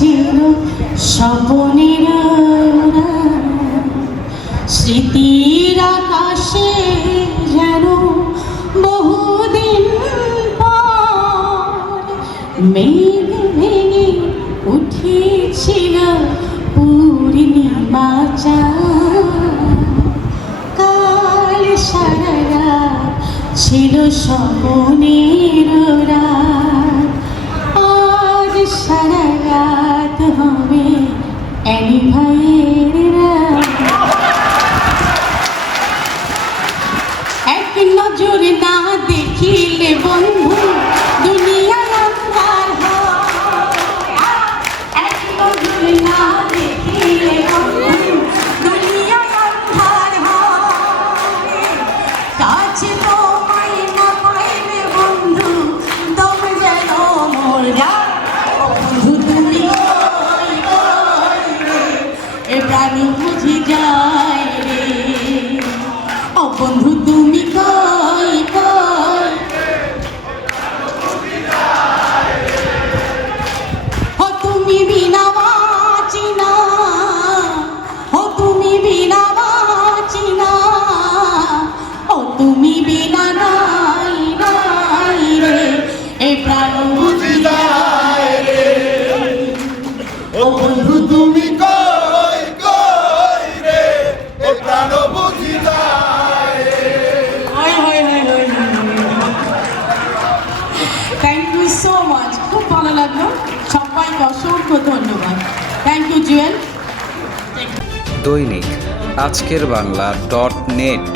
ছিল স্বপনের স্মৃতির আকাশে যেন বহুদিন পর মেঘ ভেঙে উঠেছিল পূর্ণিমা চাঁদ। কাল সারা রাত ছিল স্বপনের রাত, আজ সারা রাত হবে অ্যানি ভাইয়ের রাত। এক নজর না দেখিলে বন্ধু দুনিয়া আন্ধার হয়। এক নজর না দেখিলে বন্ধু দুনিয়া আন্ধার হয়। কাছে তোমায় না পাইলে বন্ধু দম যেন মোর যায়। বন্ধু তুমি কই কই রে, এ প্রাণ বুঝি যায় রে। ও বন্ধু তুমি কই কই, ও তুমি বিনা বাঁচি না, ও তুমি বিনা বাঁচি না, ও তুমি বিনা নাই নাই রে, এ প্রাণ বুঝি যায় রে। ও বন্ধু তুমি কই কই রে, এ প্রাণ বুঝি যায় রে। থ্যাংক ইউ সো মাচ, খুব ভালো লাগলো। সবাইকে অসংখ্য ধন্যবাদ। Thank you Jewel. Dainik Ajker Bangla .net